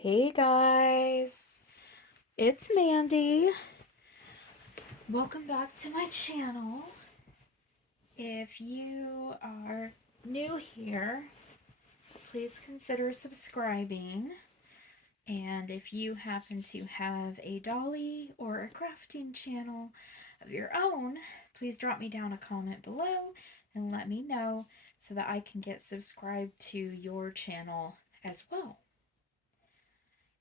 Hey guys, it's Mandy. Welcome back to my channel. If you are new here, please consider subscribing. And if you happen to have a Dolly or a crafting channel of your own, please drop me down a comment below and let me know so that I can get subscribed to your channel as well.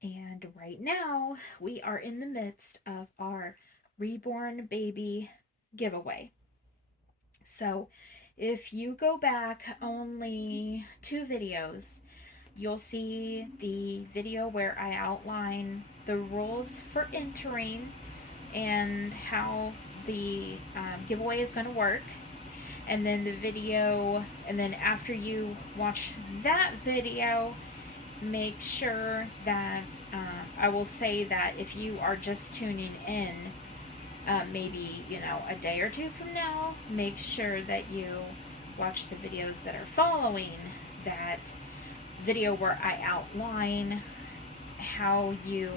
And right now, we are in the midst of our reborn baby giveaway. So, if you go back only 2 videos, you'll see the video where I outline the rules for entering and how the giveaway is going to work. And then after you watch that video, make sure that I will say that if you are just tuning in, maybe a day or two from now, make sure that you watch the videos that are following that video where I outline how you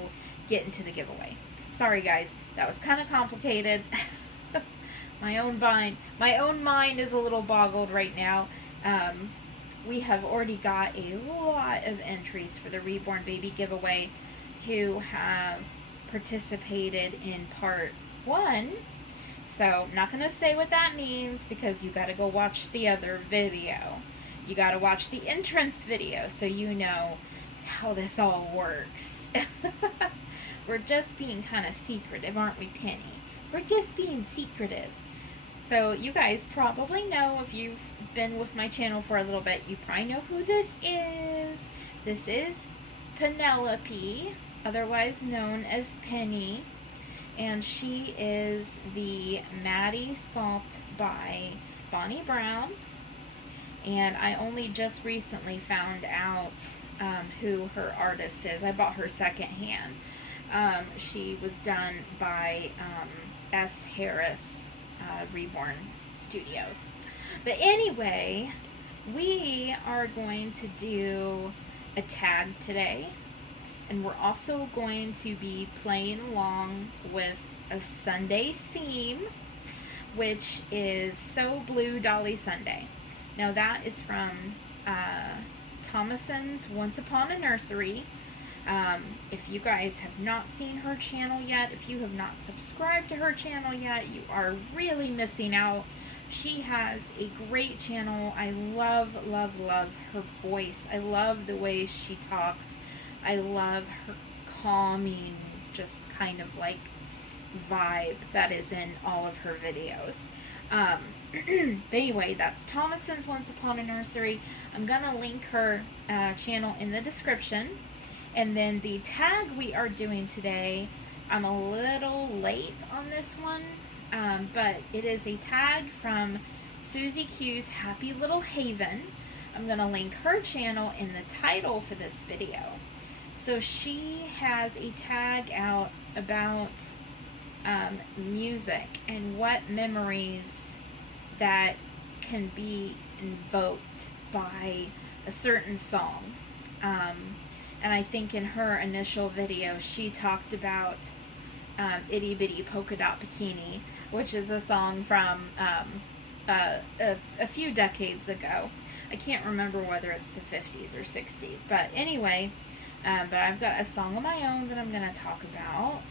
get into the giveaway. Sorry guys, that was kind of complicated. my own mind is a little boggled right now. We have already got a lot of entries for the Reborn Baby giveaway who have participated in part 1. So, not going to say what that means because you got to go watch the other video. You got to watch the entrance video so you know how this all works. We're just being kind of secretive, aren't we, Penny? We're just being secretive. So you guys probably know, if you've been with my channel for a little bit, you probably know who this is. This is Penelope, otherwise known as Penny, and she is the Maddie sculpt by Bonnie Brown. And I only just recently found out who her artist is. I bought her secondhand. She was done by S. Harris Reborn Studios. But anyway, we are going to do a tag today, and we're also going to be playing along with a Sunday theme, which is So Blue Dolly Sunday. Now that is from Thomasin's Once Upon a Nursery. If you guys have not seen her channel yet, if you have not subscribed to her channel yet, you are really missing out. She has a great channel. I love, love, love her voice. I love the way she talks. I love her calming, just kind of like vibe that is in all of her videos. But anyway, that's Thomasin's Once Upon a Nursery. I'm gonna link her channel in the description. And then the tag we are doing today, I'm a little late on this one, but it is a tag from Susie Q's Happy Little Haven. I'm going to link her channel in the title for this video. So she has a tag out about music and what memories that can be invoked by a certain song. And I think in her initial video, she talked about Itty Bitty Polka Dot Bikini, which is a song from a few decades ago. I can't remember whether it's the 50s or 60s. But anyway, but I've got a song of my own that I'm going to talk about.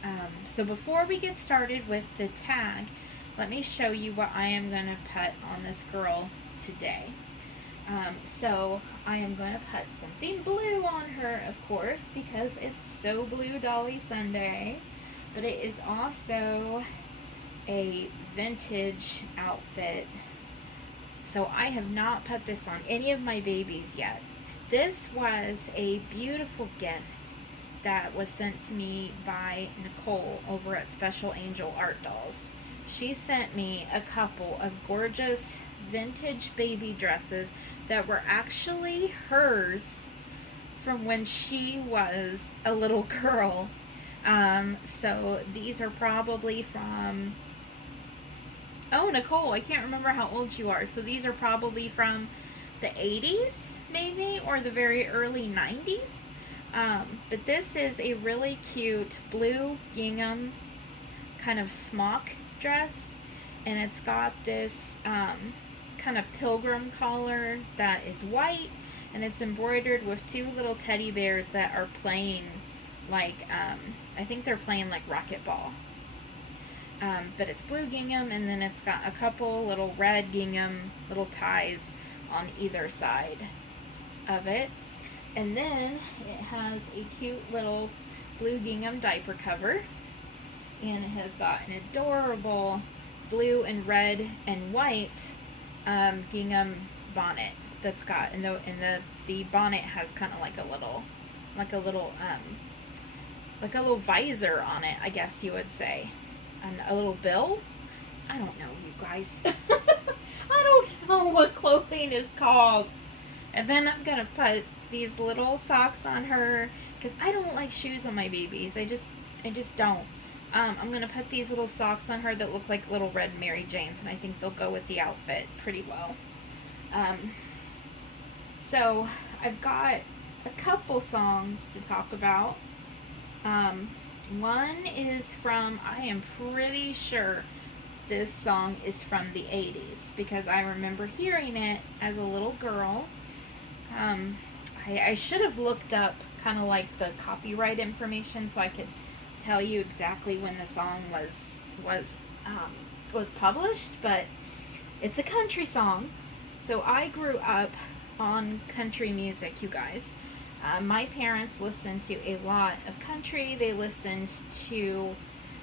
So before we get started with the tag, let me show you what I am going to put on this girl today. So I am going to put something blue on her, of course, because it's So Blue Dolly Sunday, but it is also a vintage outfit. So I have not put this on any of my babies yet. This was a beautiful gift that was sent to me by Nicole over at Special Angel Art Dolls. She sent me a couple of gorgeous vintage baby dresses that were actually hers from when she was a little girl. So these are probably from, oh, Nicole, I can't remember how old you are. So these are probably from the 80s, maybe, or the very early 90s. But this is a really cute blue gingham kind of smock dress, and it's got this kind of pilgrim collar that is white, and it's embroidered with two little teddy bears that are playing like I think they're playing like racquetball. But it's blue gingham, and then it's got a couple little red gingham little ties on either side of it. And then it has a cute little blue gingham diaper cover, and it has got an adorable blue and red and white gingham bonnet that's got, and the bonnet has kind of like a little visor on it, I guess you would say, and a little bill. I don't know, you guys. I don't know what clothing is called. And then I'm gonna put these little socks on her because I don't like shoes on my babies. I just don't. I'm gonna put these little socks on her that look like little red Mary Janes, and I think they'll go with the outfit pretty well. So I've got a couple songs to talk about. One is from, I am pretty sure this song is from the 80s because I remember hearing it as a little girl. I should have looked up kind of like the copyright information so I could tell you exactly when the song was published, but it's a country song. So I grew up on country music, you guys. My parents listened to a lot of country. They listened to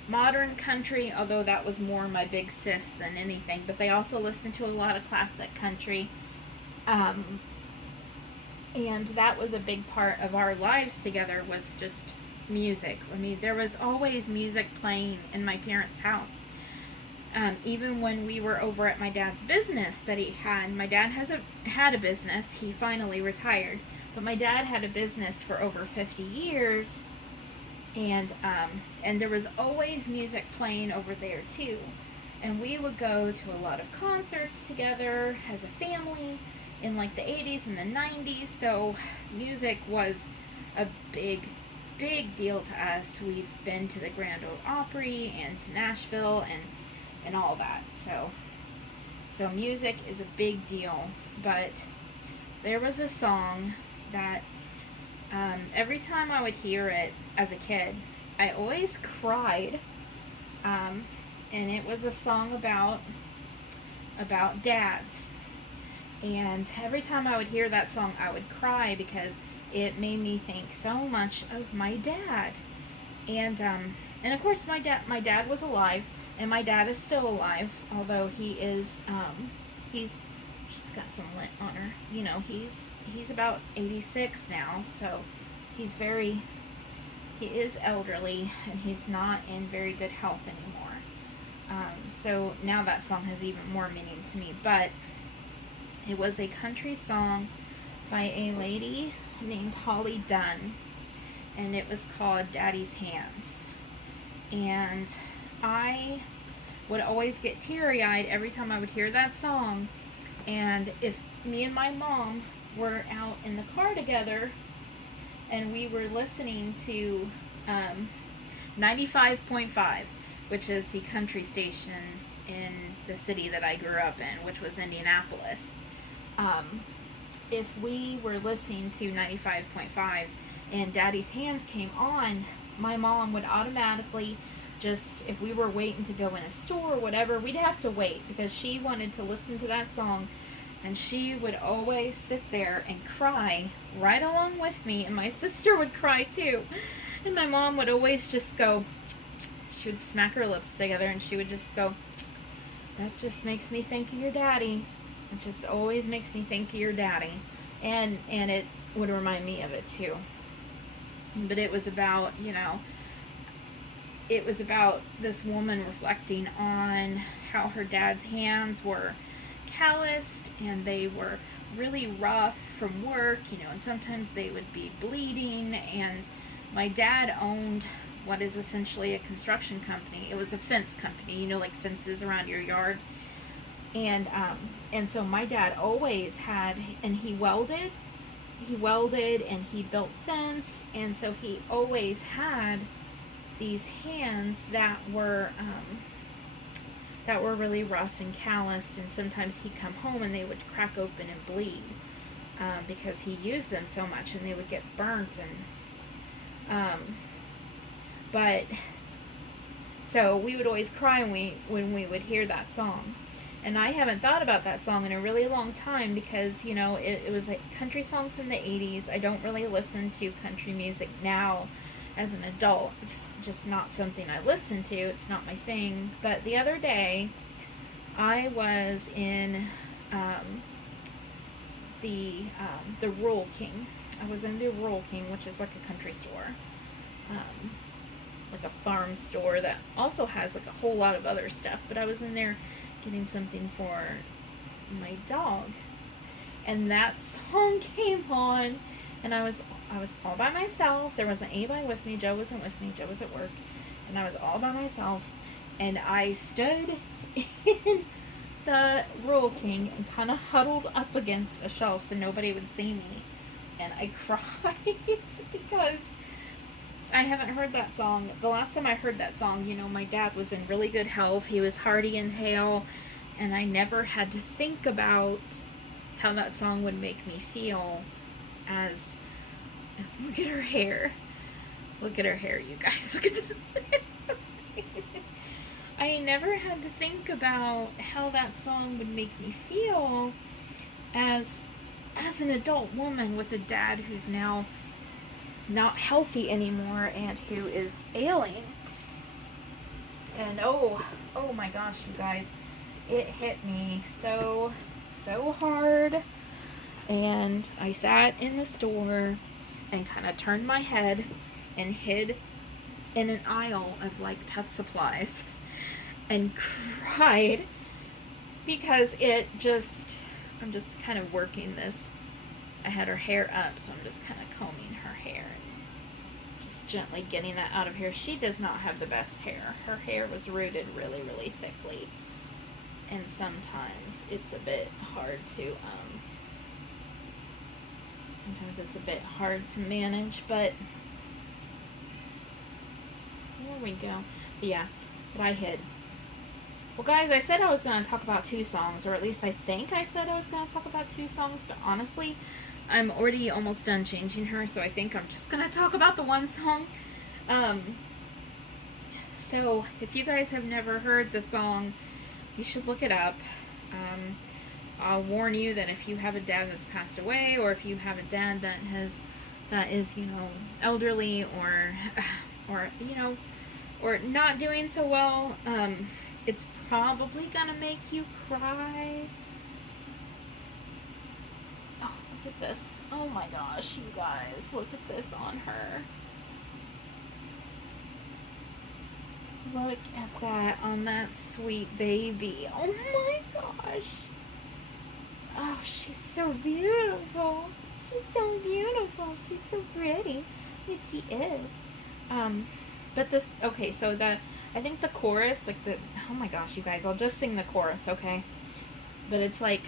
modern country, although that was more my big sis than anything, but they also listened to a lot of classic country. And that was a big part of our lives together, was just music. I mean, there was always music playing in my parents' house. Even when we were over at my dad's business that he had. My dad had a business. He finally retired. But my dad had a business for over 50 years. And there was always music playing over there too. And we would go to a lot of concerts together as a family in like the 80s and the 90s. So music was a big deal to us. We've been to the Grand Ole Opry and to Nashville and all that. So music is a big deal. But there was a song that every time I would hear it as a kid, I always cried. And it was a song about dads. And every time I would hear that song, I would cry because it made me think so much of my dad. And of course my dad was alive, and my dad is still alive, although he is she's got some lint on her. You know, he's about 86 now, so he is elderly, and he's not in very good health anymore. So now that song has even more meaning to me, but it was a country song by a lady named Holly Dunn, and it was called Daddy's Hands. And I would always get teary-eyed every time I would hear that song. And if me and my mom were out in the car together and we were listening to 95.5, which is the country station in the city that I grew up in, which was Indianapolis. If we were listening to 95.5 and Daddy's Hands came on, my mom would automatically just, if we were waiting to go in a store or whatever, we'd have to wait because she wanted to listen to that song, and she would always sit there and cry right along with me, and my sister would cry too. And my mom would always just go, she would smack her lips together and she would just go, "That just makes me think of your daddy. It just always makes me think of your daddy." And it would remind me of it too. But it was about, it was about this woman reflecting on how her dad's hands were calloused and they were really rough from work, and sometimes they would be bleeding. And my dad owned what is essentially a construction company. It was a fence company, like fences around your yard. And so my dad always had, and he welded, welded and he built fence, and so he always had these hands that were really rough and calloused, and sometimes he'd come home and they would crack open and bleed because he used them so much, and they would get burnt. And but so we would always cry when we would hear that song. And I haven't thought about that song in a really long time because, you know, it was a country song from the 80s. I don't really listen to country music now as an adult. It's just not something I listen to. It's not my thing. But the other day, I was in the Rural King. I was in the Rural King, which is like a country store. Like a farm store that also has like a whole lot of other stuff. But I was in there getting something for my dog, and that song came on, and I was all by myself. There wasn't anybody with me. Joe wasn't with me. Joe was at work, and I was all by myself, and I stood in the Rural King and kind of huddled up against a shelf so nobody would see me, and I cried because I haven't heard that song. The last time I heard that song, you know, my dad was in really good health. He was hearty and hale, and I never had to think about how that song would make me feel as... Look at her hair. Look at her hair, you guys. Look at that. I never had to think about how that song would make me feel as an adult woman with a dad who's now not healthy anymore and who is ailing. And oh my gosh, you guys, it hit me so hard. And I sat in the store and kind of turned my head and hid in an aisle of like pet supplies and cried because I'm just kind of working this. I had her hair up, so I'm just kind of combing her hair and just gently getting that out of here. She does not have the best hair. Her hair was rooted really, really thickly, and sometimes it's a bit hard to manage, but there we go. But yeah, but I hid. Well, guys, I said I was going to talk about 2 songs, or at least I think I said I was going to talk about 2 songs, but honestly, I'm already almost done changing her, so I think I'm just going to talk about the 1 song. So, if you guys have never heard the song, you should look it up. I'll warn you that if you have a dad that's passed away, or if you have a dad that is, you know, elderly or you know, or not doing so well, it's probably gonna make you cry. Oh, look at this. Oh my gosh, you guys, look at this on her. Look at that on that sweet baby. Oh my gosh. Oh, she's so beautiful. She's so beautiful. She's so pretty. Yes, she is. But this, okay, so that, I think the chorus, like oh my gosh, you guys, I'll just sing the chorus, okay? But it's like,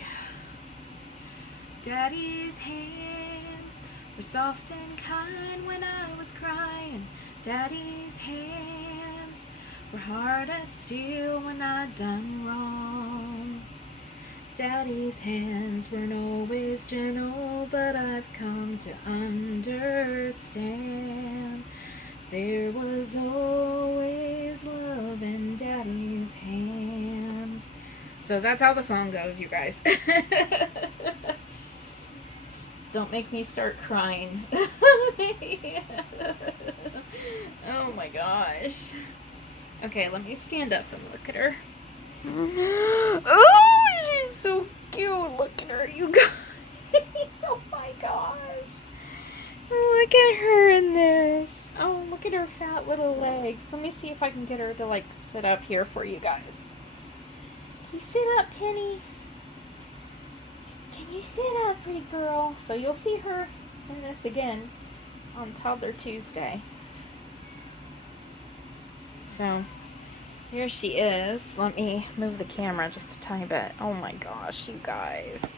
Daddy's hands were soft and kind when I was crying. Daddy's hands were hard as steel when I'd done wrong. Daddy's hands weren't always gentle, but I've come to understand there was always love in Daddy's hands. So that's how the song goes, you guys. Don't make me start crying. Oh my gosh. Okay, let me stand up and look at her. Oh, she's so cute. Look at her, you guys. Oh my gosh. Look at her in this. Oh, look at her fat little legs. Let me see if I can get her to like sit up here for you guys. Can you sit up, Penny? Can you sit up, pretty girl? So you'll see her in this again on Toddler Tuesday. So here she is. Let me move the camera just a tiny bit. Oh my gosh, you guys.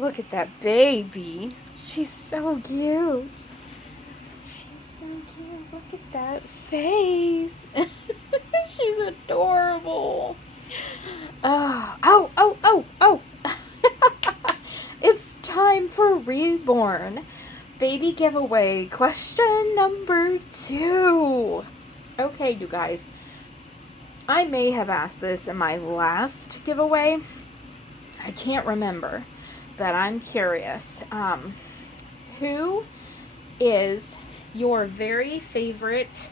Look at that baby. She's so cute. She's so cute. Look at that face. She's adorable. Oh. It's time for Reborn. Baby giveaway question number 2. Okay, you guys. I may have asked this in my last giveaway. I can't remember, but I'm curious. Who is your very favorite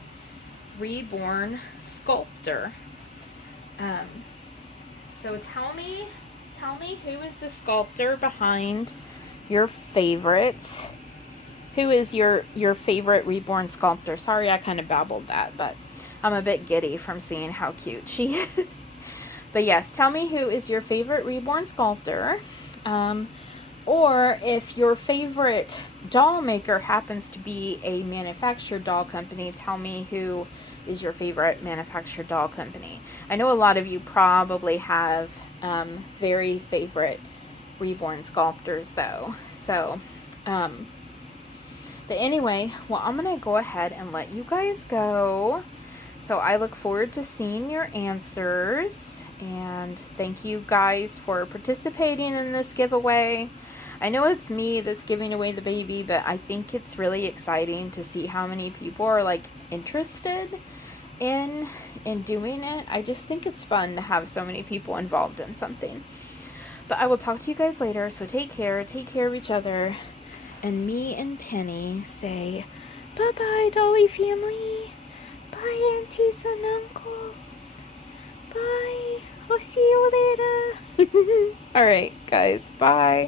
Reborn sculptor? So tell me who is the sculptor behind your favorite. Who is your favorite Reborn sculptor? Sorry, I kind of babbled that, but I'm a bit giddy from seeing how cute she is. But yes, tell me who is your favorite Reborn sculptor. Or if your favorite doll maker happens to be a manufactured doll company, tell me who is your favorite manufactured doll company. I know a lot of you probably have very favorite Reborn sculptors though. So, but anyway, well, I'm going to go ahead and let you guys go. So I look forward to seeing your answers, and thank you guys for participating in this giveaway. I know it's me that's giving away the baby, but I think it's really exciting to see how many people are like interested in doing it. I just think it's fun to have so many people involved in something. But I will talk to you guys later, so take care of each other, and me and Penny say bye-bye, Dolly family. Bye, aunties and uncles. Bye. I'll see you later. All right, guys. Bye.